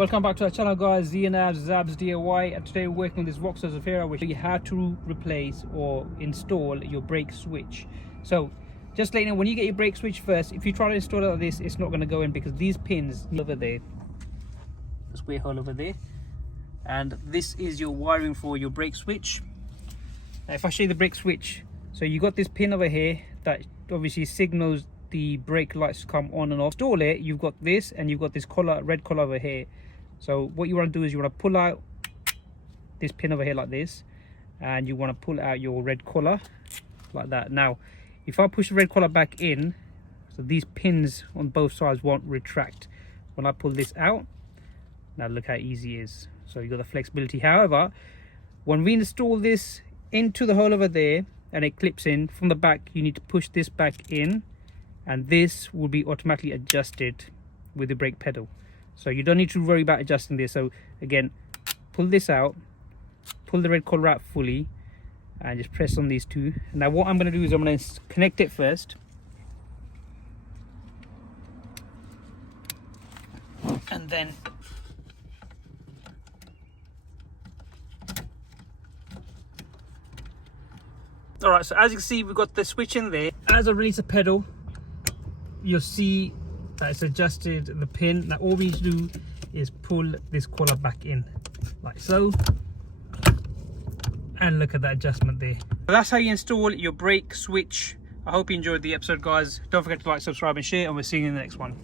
Welcome back to our channel, guys. Zab's DIY, and today we're working on this Vauxhall Zafira, which you have to replace or install your brake switch. So just letting you know, when you get your brake switch first, if you try to install it like this, it's not going to go in because these pins over there, the square hole over there, and this is your wiring for your brake switch. Now if I show you the brake switch, so you got this pin over here that obviously signals the brake lights to come on and off. Install it, you've got this, and you've got this collar, red collar over here. So what you want to do is you want to pull out this pin over here like this, and you want to pull out your red collar like that. Now if I push the red collar back in, so these pins on both sides won't retract. When I pull this out, now look how easy it is. So you've got the flexibility. However, when we install this into the hole over there and it clips in from the back, you need to push this back in, and this will be automatically adjusted with the brake pedal. So you don't need to worry about adjusting this. So again, pull this out, pull the red collar out fully, and just press on these two. Now what I'm going to do is I'm going to connect it first, and then alright, so as you can see, we've got the switch in there. As I release the pedal, you'll see that it's adjusted the pin. Now all we need to do is pull this collar back in like so, and look at that adjustment there. So that's how you install your brake switch. I hope you enjoyed the episode, guys. Don't forget to like, subscribe and share, and we'll see you in the next one.